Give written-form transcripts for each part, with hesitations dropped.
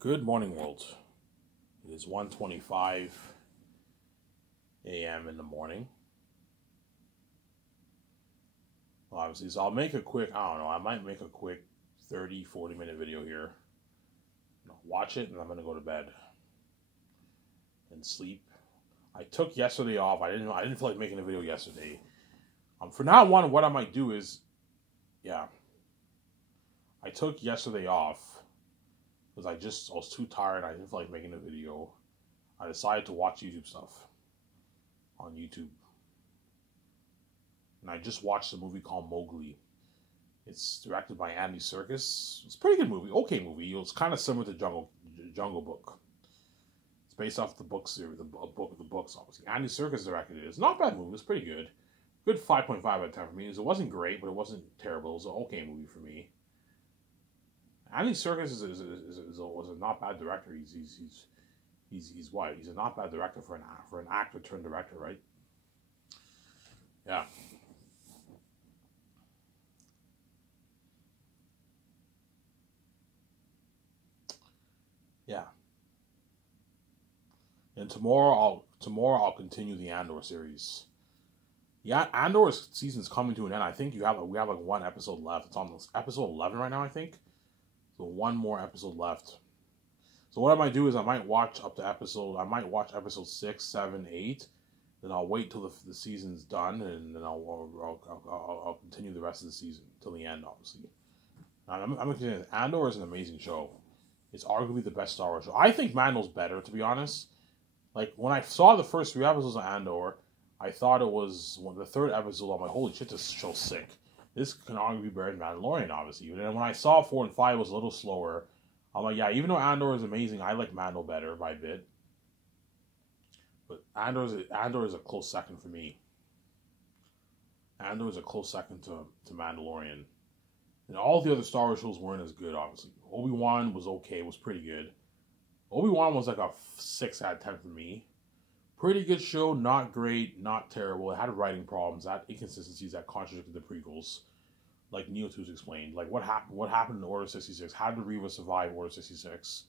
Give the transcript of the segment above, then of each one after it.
Good morning, world. It is 1:25 a.m. in the morning. Well, obviously, so I'll make a quick, I don't know, I might make a quick 30, 40-minute video here. Watch it, and I'm going to go to bed and sleep. I took yesterday off. I didn't feel like making a video yesterday. For now on, what I might do is, I took yesterday off because I was too tired. I didn't feel like making a video. I decided to watch YouTube stuff on YouTube. And I just watched a movie called Mowgli. It's directed by Andy Serkis. It's a pretty good movie, okay movie. It's kind of similar to Jungle Book. It's based off the book series, the books obviously. Andy Serkis directed it. It's not a bad movie. It's pretty good. Good 5.5 out of 10 for me. It wasn't great, but it wasn't terrible. It was an okay movie for me. Andy Serkis was a not bad director. He's what? He's a not bad director for an actor turned director, right? Yeah. Yeah. And tomorrow I'll continue the Andor series. Yeah, Andor's season's coming to an end. I think we have like one episode left. It's on episode 11 right now, I think. So one more episode left. So what I might do is I might watch episode 6, 7, 8. Then I'll wait till the season's done, and then I'll continue the rest of the season till the end, obviously. I'm continuing. Andor is an amazing show. It's arguably the best Star Wars show. I think Mando's better, to be honest. Like, when I saw the first 3 episodes of Andor, I thought it was the third episode. I'm like, holy shit, this show's sick. This can arguably be better than Mandalorian, obviously. And then when I saw 4 and 5 was a little slower, I'm like, yeah, even though Andor is amazing, I like Mando better by a bit. But Andor is a close second for me. Andor is a close second to Mandalorian. And all the other Star Wars shows weren't as good, obviously. Obi-Wan was okay, was pretty good. Obi-Wan was like a 6 out of 10 for me. Pretty good show, not great, not terrible. It had writing problems, had inconsistencies that contradicted the prequels. Like Neo 2's explained. Like, what happened in Order 66? How did Reva survive Order 66?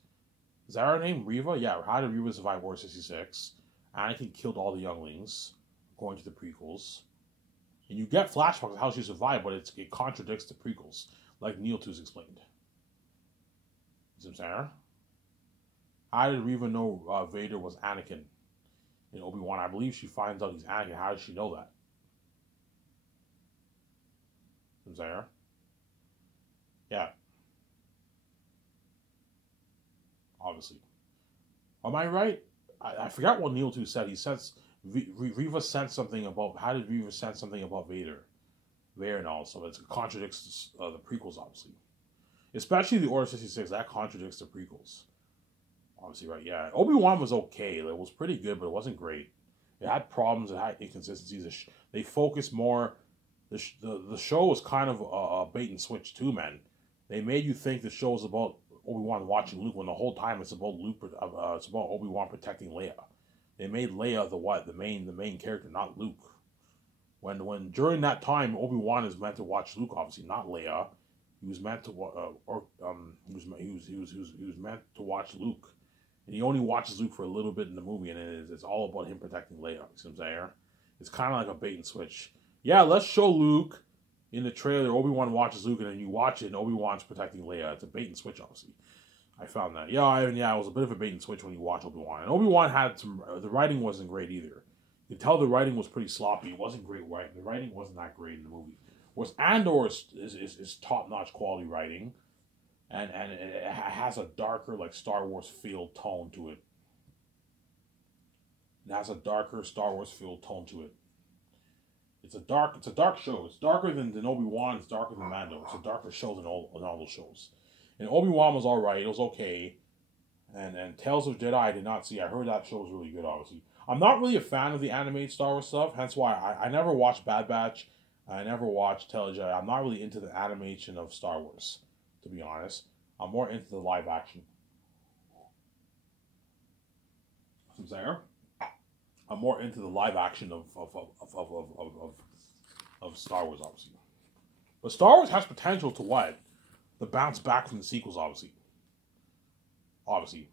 Is that her name? Reva? Yeah, how did Reva survive Order 66? Anakin killed all the younglings, according to the prequels. And you get flashbacks of how she survived, but it contradicts the prequels, like Neo 2's explained. You see what I'm saying? How did Reva know Vader was Anakin in Obi-Wan? I believe she finds out he's Anakin. How did she know that? You see what I'm saying? Yeah. Obviously. Am I right? I forgot what Neo 2 said. He says Reva said something about, how did Reva say something about Vader and all, so it contradicts the prequels, obviously. Especially the Order 66, that contradicts the prequels. Obviously, right, yeah. Obi-Wan was okay. It was pretty good, but it wasn't great. It had problems, it had inconsistencies. They focused more, the show was kind of a bait and switch too, man. They made you think the show was about Obi-Wan watching Luke, when the whole time it's about it's about Obi-Wan protecting Leia. They made Leia the main character, not Luke. When during that time Obi-Wan is meant to watch Luke, obviously not Leia. He was meant to he was meant to watch Luke, and he only watches Luke for a little bit in the movie, and it's all about him protecting Leia. You see what I'm saying? It's kind of like a bait and switch. Yeah, let's show Luke in the trailer. Obi-Wan watches Luke, and then you watch it, and Obi-Wan's protecting Leia. It's a bait and switch, obviously. I found that. Yeah, it was a bit of a bait and switch when you watch Obi-Wan. And Obi-Wan had some, the writing wasn't great either. You can tell the writing was pretty sloppy. It wasn't great writing. The writing wasn't that great in the movie. Whereas Andor is top-notch quality writing. And it has a darker, like, Star Wars feel tone to it. It has a darker Star Wars feel tone to it. It's a dark show. It's darker than Obi-Wan. It's darker than Mando. It's a darker show than all those shows. And Obi-Wan was alright. It was okay. And Tales of Jedi I did not see. I heard that show was really good, obviously. I'm not really a fan of the animated Star Wars stuff. Hence why I never watched Bad Batch. I never watched Tales of Jedi. I'm not really into the animation of Star Wars, to be honest. I'm more into the live action. I'm saying? I'm more into the live action of Star Wars, obviously. But Star Wars has potential to what? The bounce back from the sequels, obviously. obviously.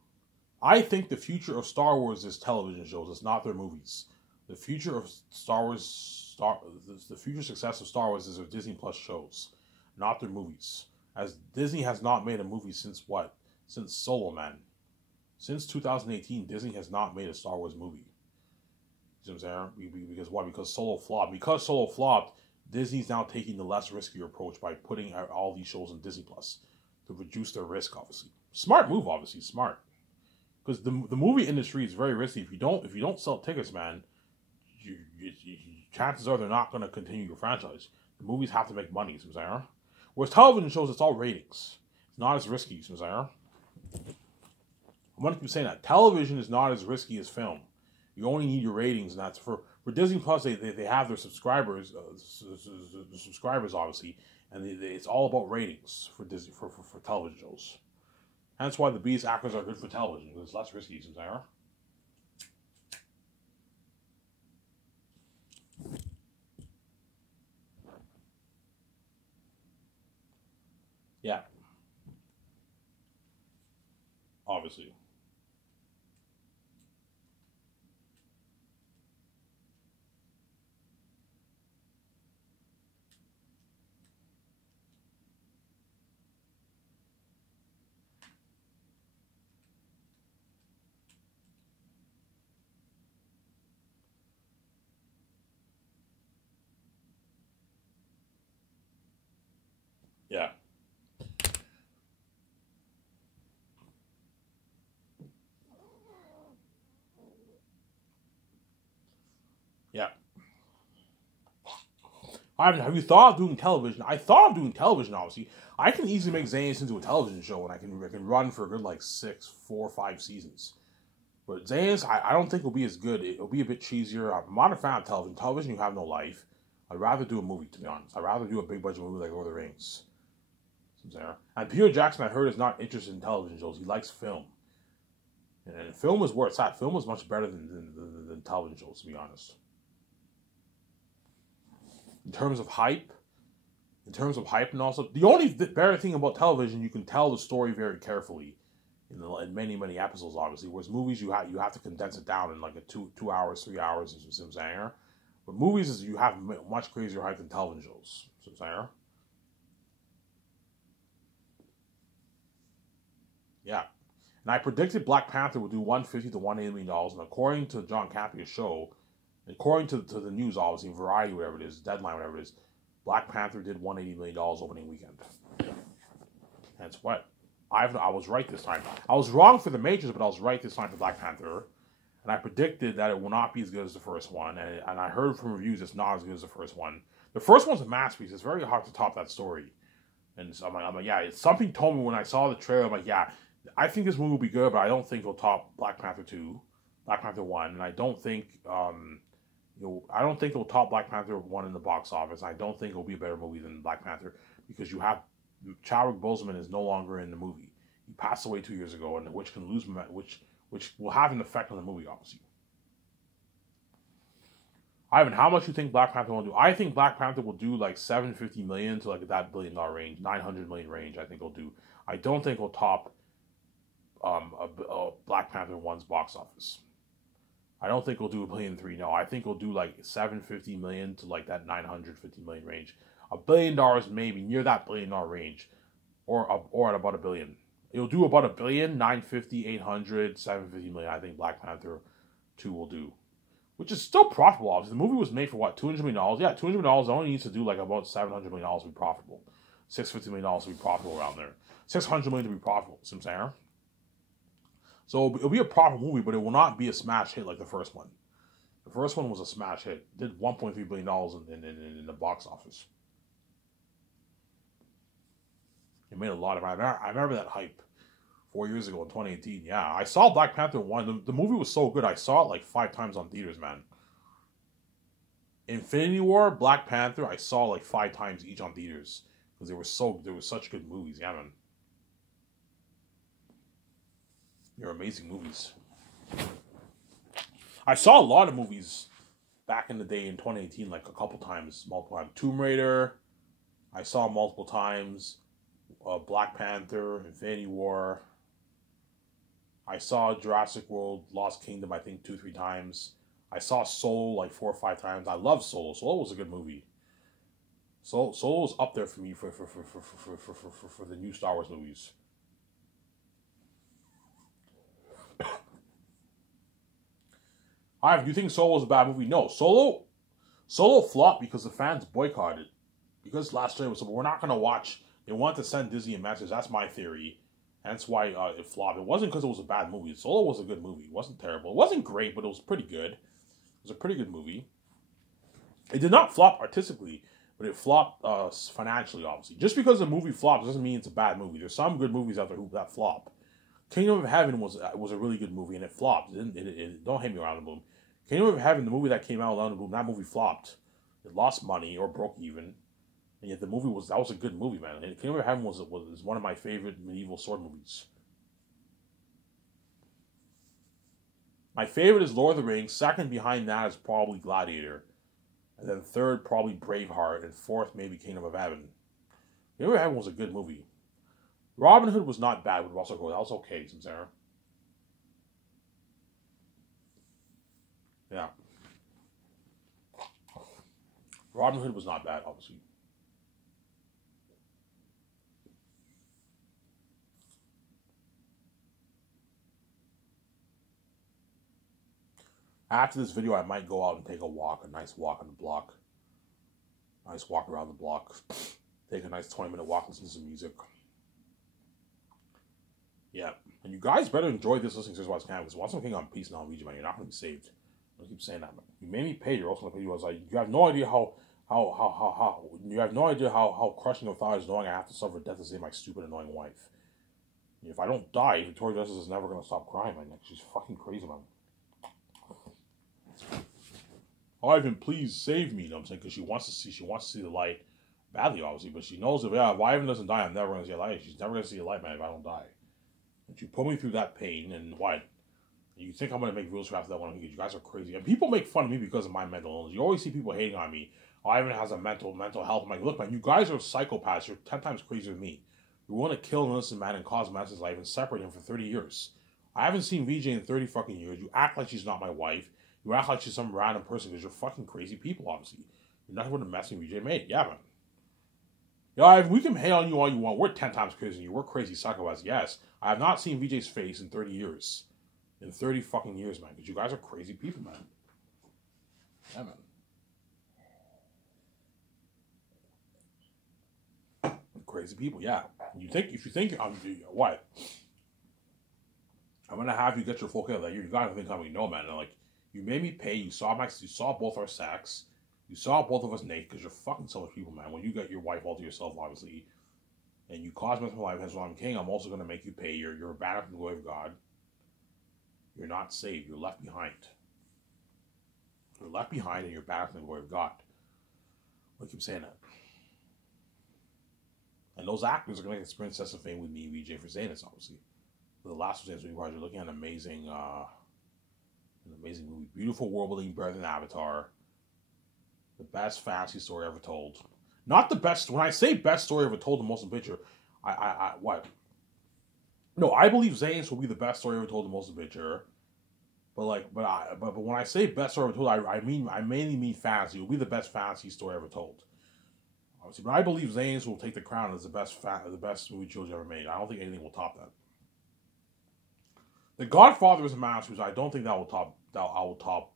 I think the future of Star Wars is television shows. It's not their movies. The future of the future success of Star Wars is their Disney Plus shows, not their movies. As Disney has not made a movie since what? Since Solo, man. Since 2018, Disney has not made a Star Wars movie. You know what I'm saying? Because why? Because Solo flopped. Because Solo flopped, Disney's now taking the less riskier approach by putting out all these shows on Disney Plus to reduce their risk, obviously. Smart move, obviously. Smart. Because the movie industry is very risky. If you don't sell tickets, man, chances are they're not going to continue your franchise. The movies have to make money, Samsara. Whereas television shows, it's all ratings. It's not as risky, Samsara. I'm going to keep saying that. Television is not as risky as film. You only need your ratings, and that's for Disney Plus. They have their subscribers, obviously, and it's all about ratings for Disney for television shows. That's why the Beast actors are good for television, because it's less risky, Samsara. Yeah. Obviously. Yeah. Yeah. Have you thought of doing television? I thought of doing television, obviously. I can easily make Zane's into a television show, and I can run for a good, like, 4 or 5 seasons. But Zane's, I don't think will be as good. It'll be a bit cheesier. I'm not a fan of television. Television, you have no life. I'd rather do a movie, to be honest. I'd rather do a big budget movie like Lord of the Rings. And Peter Jackson, I heard, is not interested in television shows. He likes film. And film is where it's at. Film is much better than television shows, to be honest. In terms of hype, and also the only better thing about television, you can tell the story very carefully in many episodes, obviously. Whereas movies, you have to condense it down in like a 2 hours, 3 hours, but movies is you have much crazier hype than television shows. Yeah. And I predicted Black Panther would do $150 to $180 million, and according to John Cappia's show, according to the news, obviously, Variety, whatever it is, Deadline, whatever it is, Black Panther did $180 million opening weekend. That's what. I was right this time. I was wrong for The Matrix, but I was right this time for Black Panther. And I predicted that it will not be as good as the first one. And I heard from reviews it's not as good as the first one. The first one's a masterpiece. It's very hard to top that story. And so I'm like, yeah, something told me when I saw the trailer, I'm like, yeah, I think this movie will be good, but I don't think it'll top Black Panther 2, Black Panther 1. And I don't think... I don't think it'll top Black Panther 1 in the box office. I don't think it'll be a better movie than Black Panther because you have Chadwick Boseman is no longer in the movie. He passed away 2 years ago, and which can lose which will have an effect on the movie, obviously. Ivan, how much do you think Black Panther will do? I think Black Panther will do like $750 million to like that $1 billion range, $900 million range. I think it'll do. I don't think it'll top a Black Panther 1's box office. I don't think we'll do $1.3 billion. No, I think we'll do like $750 million to like that $950 million range. $1 billion maybe near that $1 billion range, or at about $1 billion. It'll do about $1 billion, 950, 800, 750 million. I think Black Panther 2 will do, which is still profitable. Obviously, the movie was made for what, $200 million? Yeah, $200 million only needs to do like about $700 million to be profitable, $650 million to be profitable around there, $600 million to be profitable. See what I'm saying? So it'll be a profitable movie, but it will not be a smash hit like the first one. The first one was a smash hit. It did $1.3 billion in the box office. It made a lot of money. I remember that hype 4 years ago in 2018. Yeah, I saw Black Panther 1. The movie was so good. I saw it like 5 times on theaters, man. Infinity War, Black Panther, I saw like 5 times each on theaters. Because they were such good movies. Yeah, man. They're amazing movies. I saw a lot of movies back in the day in 2018, like a couple times, multiple times. Tomb Raider, I saw multiple times. Black Panther, Infinity War. I saw Jurassic World Lost Kingdom, I think 2, 3 times. I saw Solo like 4 or 5 times. I love Solo. Solo was a good movie. Solo was up there for me for the new Star Wars movies. Alright, do you think Solo was a bad movie? No. Solo flopped because the fans boycotted. Because last year was, we're not going to watch. They wanted to send Disney a message. That's my theory. And that's why it flopped. It wasn't because it was a bad movie. Solo was a good movie. It wasn't terrible. It wasn't great, but it was pretty good. It was a pretty good movie. It did not flop artistically, but it flopped financially, obviously. Just because a movie flops doesn't mean it's a bad movie. There's some good movies out there that flop. Kingdom of Heaven was a really good movie, and it flopped. Don't hate me around the boom. Kingdom of Heaven, the movie that came out around the boom, that movie flopped. It lost money or broke even. And yet the movie was a good movie, man. And Kingdom of Heaven was one of my favorite medieval sword movies. My favorite is Lord of the Rings. Second behind that is probably Gladiator. And then third, probably Braveheart. And fourth, maybe Kingdom of Heaven. Kingdom of Heaven was a good movie. Robin Hood was not bad with Russell Crowe. That was okay, Sarah. Yeah. Robin Hood was not bad, obviously. After this video, I might go out and take a walk, a nice walk on the block. Nice walk around the block. Take a nice 20-minute walk, listen to some music. Yeah. And you guys better enjoy this listening to Watch Canada, because once I'm King on Peace and on Legion, man, you're not going to be saved. I keep saying that, man. You made me pay, you're also going to pay you. I was like, you have no idea how crushing of thought is knowing I have to suffer death to save my stupid, annoying wife. If I don't die, Victoria Justice is never going to stop crying, man. She's fucking crazy, man. Ivan, please save me. You know what I'm saying? Because she wants to see the light badly, obviously. But she knows if Ivan doesn't die, I'm never going to see a light. She's never going to see a light, man, if I don't die. But you put me through that pain, and what? You think I'm going to make rules after that one? You guys are crazy. And people make fun of me because of my mental illness. You always see people hating on me. Ivan has a mental health. I'm like, look, man, you guys are psychopaths. You're 10 times crazier than me. You want to kill an innocent man and cause mess in his life and separate him for 30 years. I haven't seen VJ in 30 fucking years. You act like she's not my wife. You act like she's some random person because you're fucking crazy people, obviously. You're not going to mess with VJ made. Yeah, man. Yeah, we can hate on you all you want. We're 10 times crazier than you. We're crazy psychopaths. Yes. I have not seen VJ's face in 30 years. In 30 fucking years, man. Because you guys are crazy people, man. Yeah, man. Crazy people, yeah. If you think, what? I'm going to have you get your full kill that you got to think how we know, man. And like, you made me pay. You saw both our sacks. You saw both of us naked because you're fucking selfish people, man. When you get your wife all to yourself, obviously, and you cause me my life as I'm king, I'm also going to make you pay. You're a bad from the way of God. You're not saved. You're left behind. You're left behind and you're bad from the way of God. I keep saying that. And those actors are going to experience Cess of Fame with me and VJ for saying this, obviously. For the last one, you're looking at an amazing movie. Beautiful world building, better than Avatar. The best fantasy story ever told. Not the best. When I say best story ever told in motion picture, what? No, I believe Zane's will be the best story ever told in motion picture. But when I say best story ever told, I mainly mean fantasy. It will be the best fantasy story ever told. Obviously, but I believe Zane's will take the crown as the best movie trilogy ever made. I don't think anything will top that. The Godfather is a masterpiece. I don't think that will top. I will top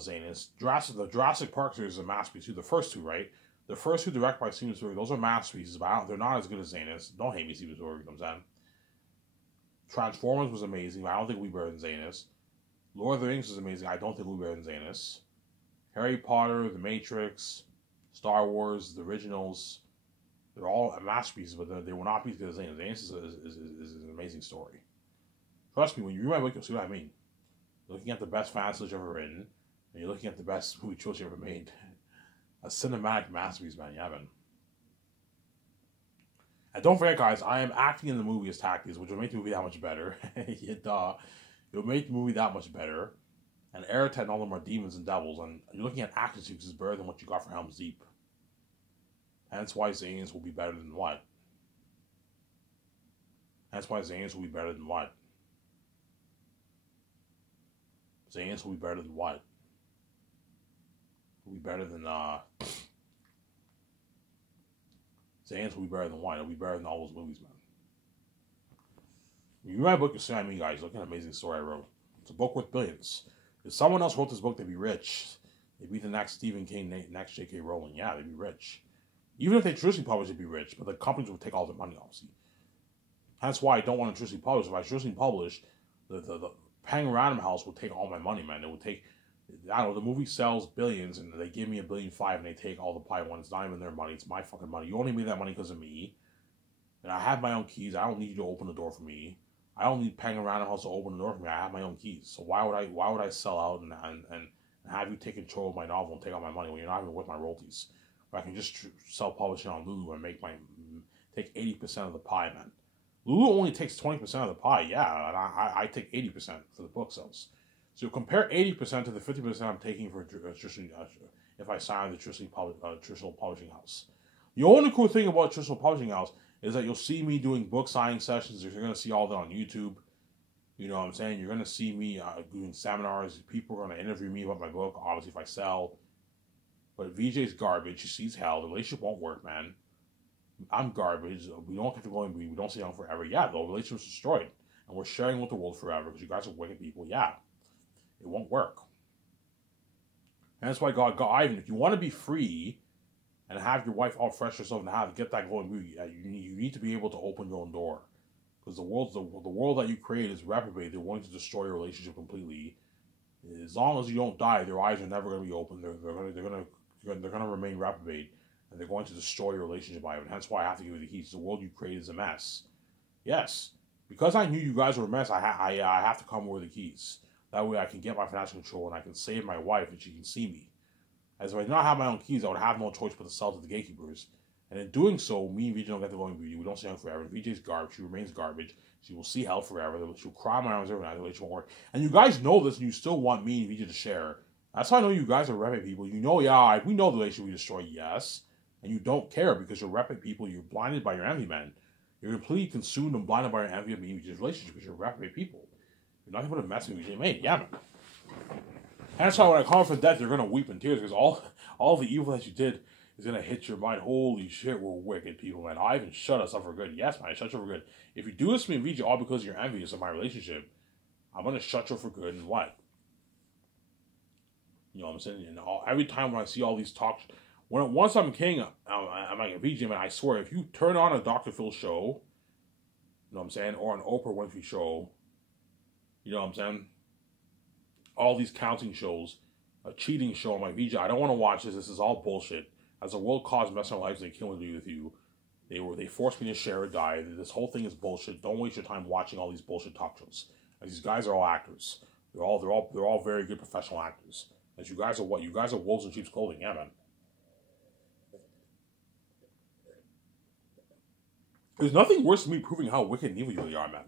Zane's. The Jurassic Park series is a masterpiece too. The first two, right? The first two directed by Steven Spielberg, those are masterpieces, but they're not as good as Zane's. Don't hate me, Steven Spielberg. Comes in. Transformers was amazing, but I don't think we better than Zane's. Lord of the Rings was amazing. I don't think we better than Zane's. Harry Potter, The Matrix, Star Wars, the originals, they're all masterpieces, but they will not be as good as Zane's. Zane's is an amazing story. Trust me, when you read my book, you'll see what I mean. You're looking at the best fantasy ever written, and you're looking at the best movie trilogy ever made. A cinematic masterpiece, man. Yeah, man. And don't forget, guys, I am acting in the movie as Tactics, which will make the movie that much better. Yeah, duh. It'll make the movie that much better. And Eretet and all of them are demons and devils, and you're looking at action sequences better than what you got for Helm's Deep. Hence why Zane's will be better than what? Hence why Zane's will be better than what? Zane's will be better than what? Will be better than Zane's will be better than what? It'll be better than all those movies, man. You read my book, you're saying me, guys. Look at an amazing story I wrote. It's a book worth billions. If someone else wrote this book, they'd be rich. They'd be the next Stephen King, next J.K. Rowling. Yeah, they'd be rich. Even if they traditionally publish, they'd be rich. But the companies would take all their money, obviously. That's why I don't want to traditionally publish. If I traditionally publish, the Penguin Random House would take all my money, man. It would take, I don't know, the movie sells billions, and they give me $1.5 billion, and they take all the pie when it's not even their money. It's my fucking money. You only made that money because of me. And I have my own keys. I don't need you to open the door for me. I don't need Penguin Random House to open the door for me. I have my own keys. So why would I sell out and have you take control of my novel and take all my money when you're not even worth my royalties? Or I can just self-publish it on Lulu and take 80% of the pie, man. Lulu only takes 20% of the pie, yeah, and I take 80% for the book sales. So compare 80% to the 50% I'm taking for if I sign the traditional publishing house. The only cool thing about traditional publishing house is that you'll see me doing book signing sessions. You're going to see all that on YouTube. You know what I'm saying? You're going to see me doing seminars. People are going to interview me about my book, obviously, if I sell. But VJ's garbage. He sees hell. The relationship won't work, man. I'm garbage. We don't get to go and we don't stay young forever. Yeah, the relationship's destroyed. And we're sharing with the world forever because you guys are wicked people. Yeah, it won't work. And that's why God, Ivan, if you want to be free and have your wife all fresh yourself and get that going, you need to be able to open your own door. Because the world that you create is reprobate. They're going to destroy your relationship completely. As long as you don't die, their eyes are never going to be open. They're going to remain reprobate. And they're going to destroy your relationship, Ivan. Hence why I have to give you the keys. The world you create is a mess. Yes. Because I knew you guys were a mess, I have to come with the keys. That way I can get my financial control and I can save my wife and she can see me. As if I did not have my own keys, I would have no choice but to sell to the gatekeepers. And in doing so, me and VJ don't get to go in beauty. We don't stay young forever. VJ's garbage. She remains garbage. She will see hell forever. She'll cry my arms every night. The relationship won't work. And you guys know this and you still want me and VJ to share. That's how I know you guys are reprobate people. You know, yeah, we know the relationship we destroy, yes. And you don't care because you're reprobate people. You're blinded by your envy, man. You're completely consumed and blinded by your envy of me and VJ's relationship because you're reprobate people. You're not going to mess with VJ, man. Yeah, man. And that's why when I call for death, you're going to weep in tears because all the evil that you did is going to hit your mind. Holy shit, we're wicked people, man. Ivan shut us up for good. Yes, man, I shut you up for good. If you do this to me and VJ all because you're envious of my relationship, I'm going to shut you up for good and what? You know what I'm saying? And every time when I see all these talks, once I'm king, I'm like a VJ, man, I swear, if you turn on a Dr. Phil show, you know what I'm saying, or an Oprah Winfrey show, you know what I'm saying, all these counting shows, a cheating show, I'm like, VJ, I don't want to watch this. This is all bullshit. As a world cause mess in my life, they kill me with you. They forced me to share or die. This whole thing is bullshit. Don't waste your time watching all these bullshit talk shows. And these guys are all actors. They're all very good professional actors. And you guys are what? You guys are wolves in sheep's clothing, yeah, man. There's nothing worse than me proving how wicked and evil you really are, man.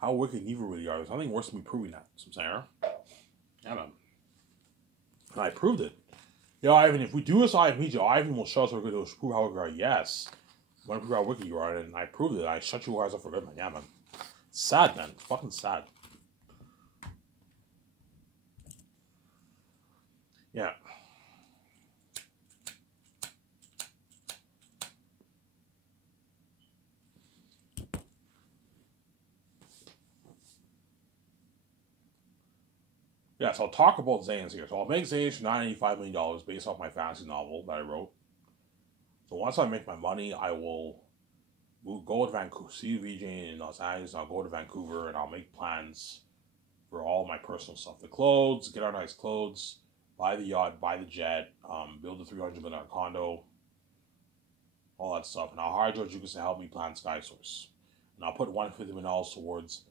How wicked and evil really are. There's nothing worse than me proving that. You know what I'm saying? Yeah, man. And I proved it. You know, Ivan, if we do this, Ivan will show us how good. He'll prove how wicked you are. Yes. I want to prove how wicked you are, and I proved it. I shut you guys up for good, man. Yeah, man. It's sad, man. It's fucking sad. Yeah. Yeah, so I'll talk about Zane's here. So I'll make Zane's for $985 million based off my fantasy novel that I wrote. So once I make my money, I will go to Vancouver, see VJ in Los Angeles, and I'll go to Vancouver and I'll make plans for all my personal stuff. The clothes, get our nice clothes, buy the yacht, buy the jet, build a $300 million condo, all that stuff. And I'll hire George Lucas to help me plan SkySource. And I'll put $150 million towards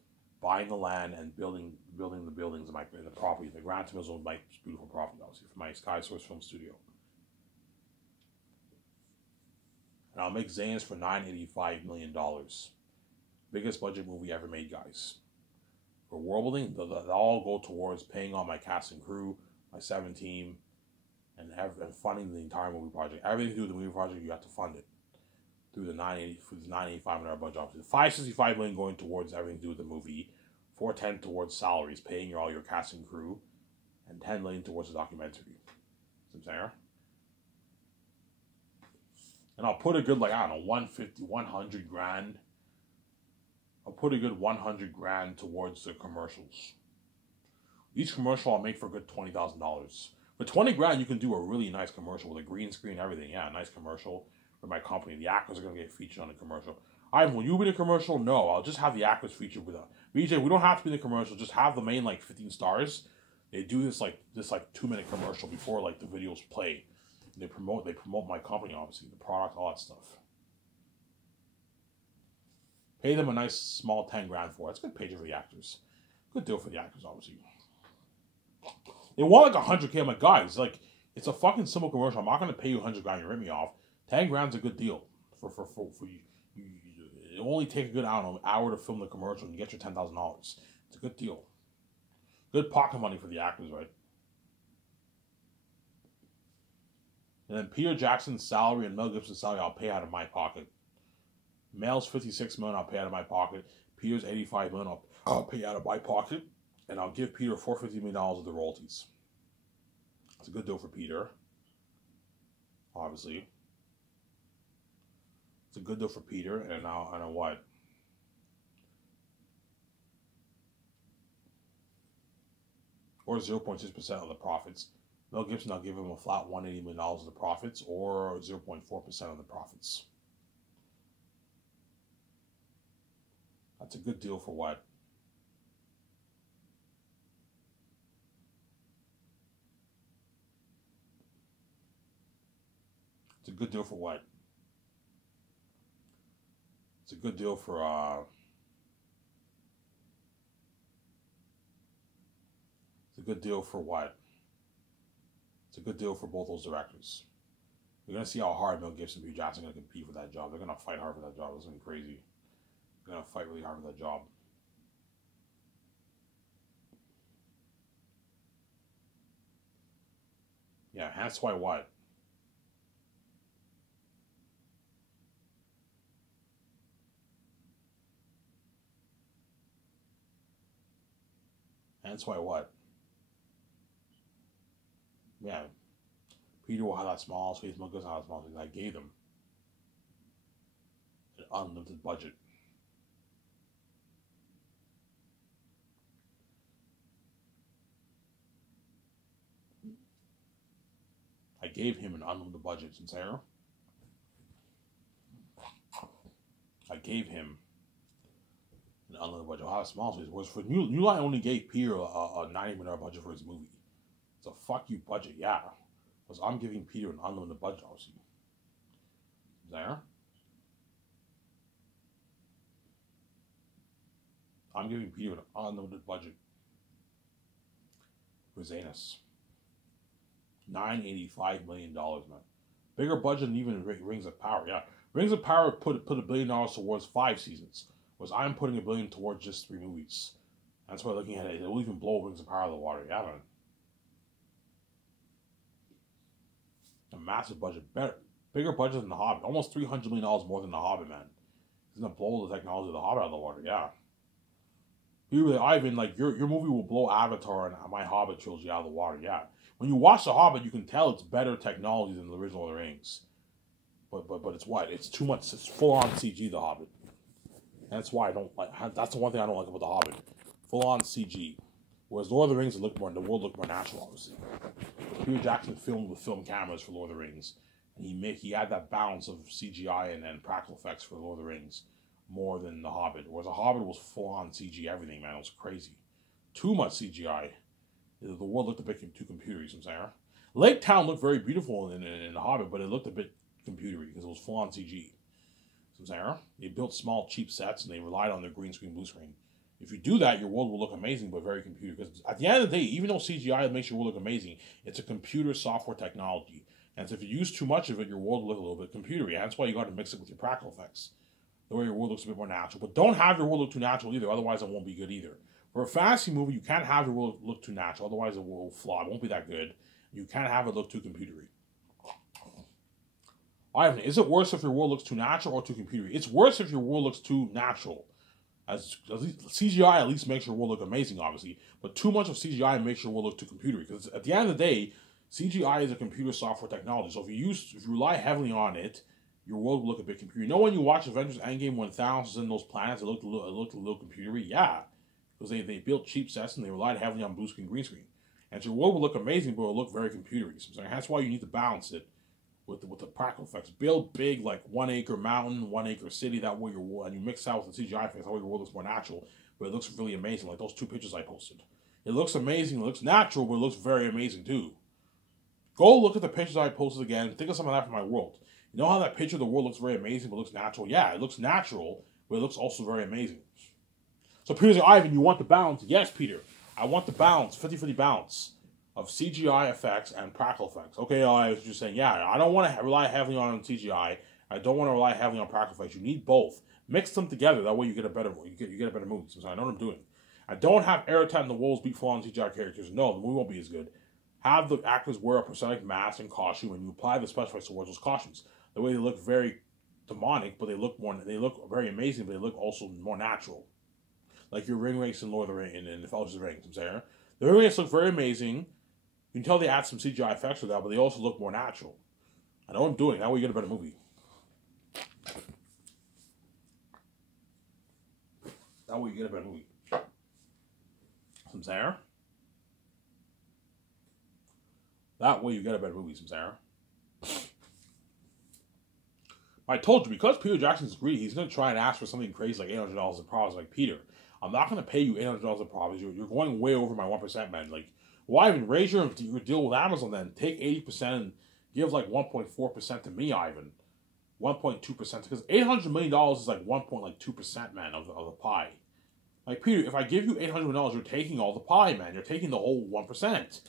buying the land and building the buildings in the property. The Grand Temple is my beautiful property, obviously, for my SkySource film studio. And I'll make Zane's for $985 million. Biggest budget movie ever made, guys. For world building, they'll all go towards paying on my cast and crew, my 7 team, and funding the entire movie project. Everything to do with the movie project, you have to fund it through the $985 million budget. Obviously, the $565 million going towards everything to do with the movie. 410 towards salaries, paying all your cast and crew, and 10 million towards the documentary. See what I'm saying? And I'll put a good, like, I don't know, 150, 100 grand. I'll put a good 100 grand towards the commercials. Each commercial I'll make for a good $20,000. For 20 grand, you can do a really nice commercial with a green screen and everything. Yeah, a nice commercial for my company. The actors are going to get featured on the commercial. Ivan, will you be in the commercial? No, I'll just have the actors featured with us. BJ, we don't have to be in the commercial. Just have the main, like, 15 stars. They do this 2-minute commercial before, like, the videos play. And they promote my company, obviously, the product, all that stuff. Pay them a nice small 10 grand for it. It's a good paycheck for the actors. Good deal for the actors, obviously. They want like 100K. I'm like, guys, like, it's a fucking simple commercial. I'm not gonna pay you 100 grand. You rip me off. 10 grand's a good deal for you. It only take a good, I don't know, hour to film the commercial and you get your $10,000. It's a good deal. Good pocket money for the actors, right? And then Peter Jackson's salary and Mel Gibson's salary, I'll pay out of my pocket. Mel's 56 million, I'll pay out of my pocket. Peter's 85 million, I'll pay out of my pocket. And I'll give Peter $450 million of the royalties. It's a good deal for Peter. Obviously. It's a good deal for Peter. And now, I know what? Or 0.6% of the profits. Mel Gibson, I'll give him a flat $180 million of the profits, or 0.4% of the profits. That's a good deal for what? It's a good deal for what? It's a good deal for, it's a good deal for what? It's a good deal for both those directors. We're going to see how hard Mel Gibson and Peter Jackson are going to compete for that job. They're going to fight hard for that job. It's going to be crazy. They're going to fight really hard for that job. Yeah, that's why what? That's why what? Yeah. Peter will have that small space, Mel Gibson will have that small space. I gave them an unlimited budget. I gave him an unlimited budget, Sincere. I gave him an unlimited budget. I'll have a small space. Whereas for New Line only gave Peter a $90 million budget for his movie. It's a fuck you budget, yeah. Because I'm giving Peter an unlimited budget, obviously. There. I'm giving Peter an unlimited budget for Zanus. $985 million, man. Bigger budget than even Rings of Power, yeah. Rings of Power put $1 billion towards 5 seasons. Whereas I'm putting $1 billion towards just 3 movies. That's why looking at it, it will even blow Rings of Power out of the water, yeah, man. A massive budget, bigger budget than The Hobbit. Almost $300 million more than The Hobbit, man. It's gonna blow the technology of The Hobbit out of the water, yeah. Really, Ivan, like your movie will blow Avatar and my Hobbit trilogy out of the water, yeah. When you watch The Hobbit, you can tell it's better technology than the original Rings. But it's what? It's too much. It's full on CG, The Hobbit. That's why I don't like. That's the one thing I don't like about The Hobbit. Full on CG. Whereas Lord of the Rings, the world looked more natural, obviously. Peter Jackson filmed with film cameras for Lord of the Rings, and he had that balance of CGI and practical effects for Lord of the Rings more than The Hobbit. Whereas The Hobbit was full on CG everything, man. It was crazy. Too much CGI. The world looked a bit too computery, I'm saying. Lake Town looked very beautiful in The Hobbit, but it looked a bit computery because it was full on CG. I'm saying. They built small, cheap sets and they relied on their green screen, blue screen. If you do that, your world will look amazing, but very computer. Because at the end of the day, even though CGI makes your world look amazing, it's a computer software technology. And so if you use too much of it, your world will look a little bit computery. And that's why you got to mix it with your practical effects. The way your world looks a bit more natural. But don't have your world look too natural either, otherwise it won't be good either. For a fantasy movie, you can't have your world look too natural, otherwise it will flaw. It won't be that good. You can't have it look too computery. Ivan, is it worse if your world looks too natural or too computery? It's worse if your world looks too natural. At least CGI at least makes your world look amazing, obviously, but too much of CGI makes your world look too computery. Because at the end of the day, CGI is a computer software technology. So if you rely heavily on it, your world will look a bit computery. You know when you watch Avengers Endgame when Thanos was in those planets, it looked a little computery? Yeah. Because they built cheap sets and they relied heavily on blue screen, green screen. And your world will look amazing, but it'll look very computery. So that's why you need to balance it with the practical effects. Build big, like 1 acre mountain, 1 acre city, that way your world, and you mix out with the CGI effects, that way your world looks more natural, but it looks really amazing, like those 2 pictures I posted. It looks amazing, it looks natural, but it looks very amazing too. Go look at the pictures I posted again, think of some of that for my world. You know how that picture of the world looks very amazing, but looks natural? Yeah, it looks natural, but it looks also very amazing. So Peter's like, Ivan, you want the balance? Yes, Peter. I want the balance, 50-50 balance of CGI effects and practical effects. Okay, I was just saying, yeah, I don't want to rely heavily on CGI. I don't want to rely heavily on practical effects. You need both. Mix them together. That way you get a better movie. So I know what I'm doing. I don't have Airtight and the Wolves be full on CGI characters. No, the movie won't be as good. Have the actors wear a prosthetic mask and costume, and you apply the special effects towards those costumes. The way they look very demonic, but they look very amazing, but they look also more natural. Like your ring race in Lord of the Rings and the Fellowship of the Ring. The ring race look very amazing. You can tell they add some CGI effects with that, but they also look more natural. I know what I'm doing. That way you get a better movie. That way you get a better movie. Some Sarah. That way you get a better movie, some Sarah. I told you, because Peter Jackson's greedy, he's going to try and ask for something crazy like $800 in profits. Like, Peter, I'm not going to pay you $800 in profits. You're going way over my 1%, man. Like, why even raise your deal with Amazon then? Take 80% and give like 1.4% to me, Ivan. 1.2%. Because $800 million is like 1.2%, man, of the pie. Like, Peter, if I give you $800 million, you're taking all the pie, man. You're taking the whole 1%.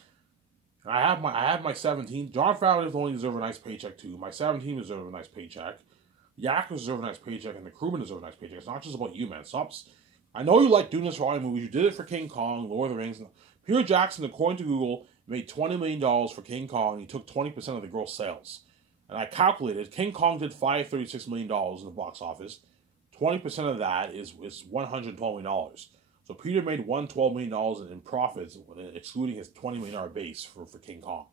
And I have my 17. Jon Favreau doesn't only deserve a nice paycheck too. My 17 deserve a nice paycheck. The actors deserve a nice paycheck, and the crewmen deserve a nice paycheck. It's not just about you, man. I know you like doing this for all your movies. You did it for King Kong, Lord of the Rings. Peter Jackson, according to Google, made $20 million for King Kong, and he took 20% of the gross sales. And I calculated, King Kong did $536 million in the box office. 20% of that is $112 million. So Peter made $112 million in profits, excluding his $20 million base for King Kong.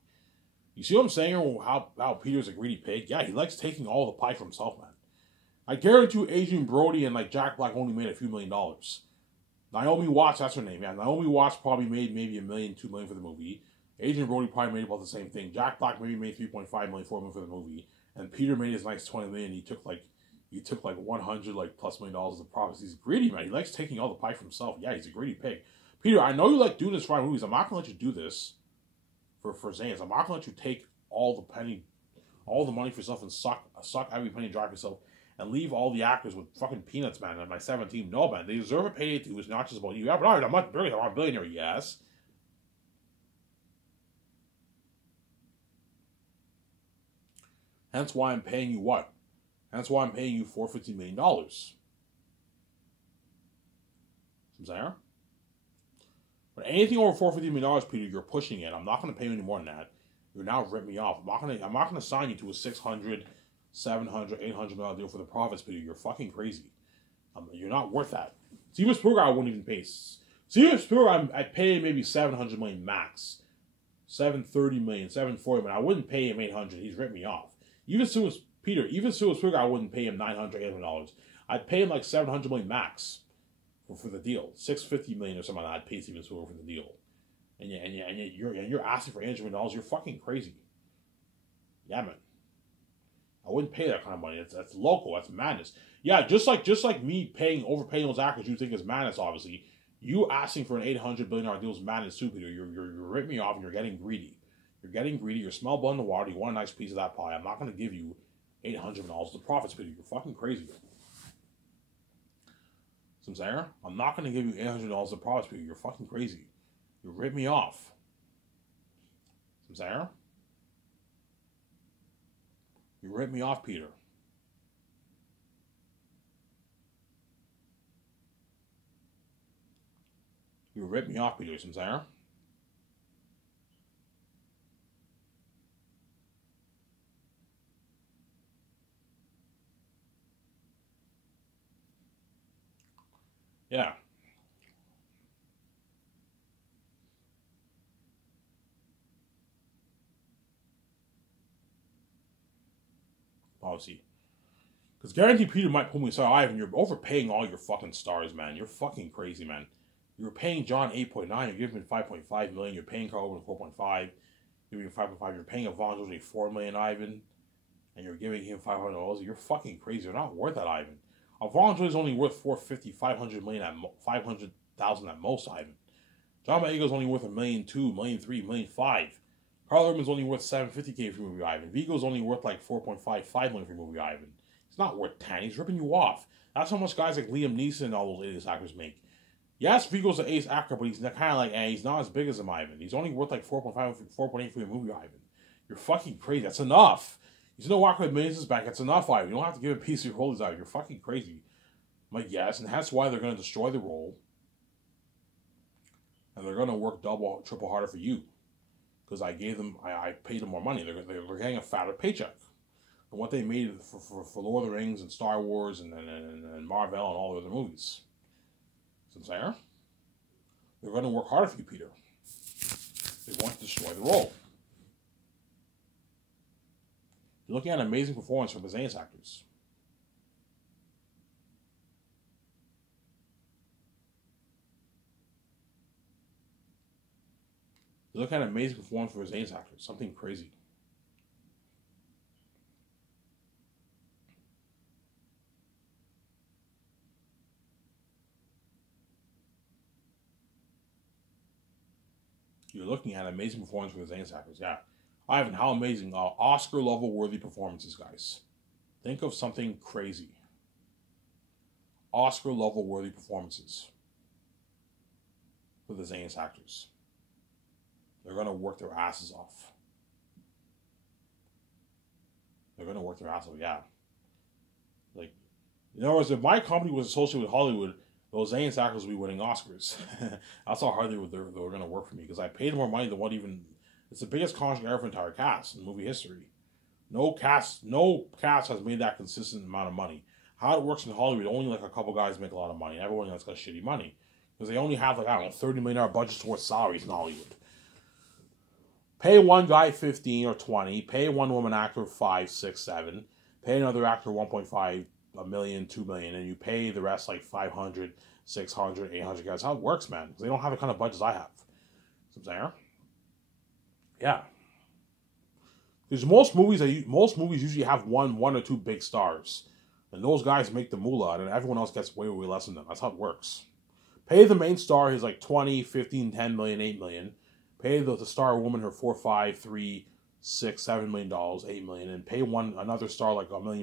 You see what I'm saying? How Peter's a greedy pig? Yeah, he likes taking all the pie for himself, man. I guarantee you Adrian Brody and like Jack Black only made a few $1 million. Naomi Watts, that's her name, yeah. Naomi Watts probably made maybe $1 million, $2 million for the movie. Adrian Brody probably made about the same thing. Jack Black maybe made $3.5 million, $4 million for the movie. And Peter made his nice $20 million. He took like 100 like plus $1 million of profits. He's greedy, man. He likes taking all the pie for himself. Yeah, he's a greedy pig. Peter, I know you like doing this for my movies. I'm not gonna let you do this for Zans. I'm not gonna let you take all the money for yourself and suck every penny dry for yourself and leave all the actors with fucking peanuts, man. And my 17, no, man. They deserve a payday too. It's not just about you. Yeah, but I'm not a billionaire, yes. Hence why I'm paying you what? That's why I'm paying you $450 million. There. But anything over $450 million, Peter, you're pushing it. I'm not going to pay you any more than that. You're now ripping me off. I'm not going to sign you to a $600, $700, $800 million deal for the profits, Peter. You're fucking crazy. You're not worth that. Steven Spielberg, I wouldn't even pay. Steven Spielberg, I'd pay him maybe $700 million max. $730 million, $740 million. I wouldn't pay him $800. He's ripped me off. Even Steven Spielberg, I wouldn't pay him $900, $800. I'd pay him like $700 million max for the deal. $650 million or something like that. I'd pay Steven Spielberg for the deal. And you're asking for $800 million. You're fucking crazy. Yeah, man. I wouldn't pay that kind of money. That's local. That's madness. Yeah, just like me overpaying those actors you think is madness, obviously. You asking for an $800 billion deal is madness too, Peter. You're ripping me off and you're getting greedy. You're getting greedy. You're small blood in the water. You want a nice piece of that pie. I'm not going to give you $800 million the profits, Peter. You're fucking crazy. Some saying? I'm not going to give you $800 the profits, Peter. You're fucking crazy. You ripped me off. Some saying? You ripped me off, Peter. You ripped me off, Peter. Some saying? obviously. Because Guaranteed Peter might pull me aside, Ivan, you're overpaying all your fucking stars, man. You're fucking crazy, man. You're paying John 8.9, you're giving him 5.5 million, you're paying Carl Urban 4.5, you're giving 5.5, you're paying Yvonne George 4 million, Ivan, and you're giving him $500. You're fucking crazy. You're not worth that, Ivan. Yvonne George is only worth 450, 500 million at 500,000 at most, Ivan. John Boyega's only worth $1.2 million, $1.3 million, $1.5 million. Carl Urban's only worth $750K for a movie, Ivan. Vigo's only worth like 4.5 million for a movie, Ivan. It's not worth 10. He's ripping you off. That's how much guys like Liam Neeson and all those ace actors make. Yes, Vigo's an ace actor, but he's kind of like, he's not as big as him, Ivan. He's only worth like 4.5, 4.8 for a movie, Ivan. You're fucking crazy. That's enough. He's gonna walk with millions back. That's enough, Ivan. You don't have to give a piece of your holdings out. You're fucking crazy. But yes, and that's why they're gonna destroy the role. And they're gonna work double, triple harder for you. Because I paid them more money. They're getting a fatter paycheck. And what they made for Lord of the Rings and Star Wars and Marvel and all the other movies. Sincere? They're going to work harder for you, Peter. They want to destroy the role. You're looking at an amazing performance from the Zane's actors. You're looking at an amazing performance from Zane's actors. Something crazy. You're looking at an amazing performance from the Zane's actors. Yeah. Ivan, how amazing. Oscar level worthy performances, guys. Think of something crazy. Oscar level worthy performances for the Zane's actors. They're going to work their asses off. They're going to work their asses off, yeah. Like, in other words, if my company was associated with Hollywood, those Zane's actors would be winning Oscars. That's how hard they were going to work for me, because I paid more money than what even... It's the biggest contract ever for entire cast in movie history. No cast has made that consistent amount of money. How it works in Hollywood, only like a couple guys make a lot of money. Everyone else got shitty money. Because they only have, like, I don't know, $30 million budgets towards salaries in Hollywood. Pay one guy 15 or 20. Pay one woman actor 5, 6, 7. Pay another actor 1.5, $1 million, $2 million, and you pay the rest like 500, 600, 800 guys. How it works, man. Because they don't have the kind of budgets I have. See what I'm saying? Yeah. Because most movies usually have one or two big stars. And those guys make the moolah, and everyone else gets way less than them. That's how it works. Pay the main star his like 20, 15, 10 million, 8 million. Pay the star woman her 4, 5, 3, 6, $7 million, $8 million, and pay another star like $1 million,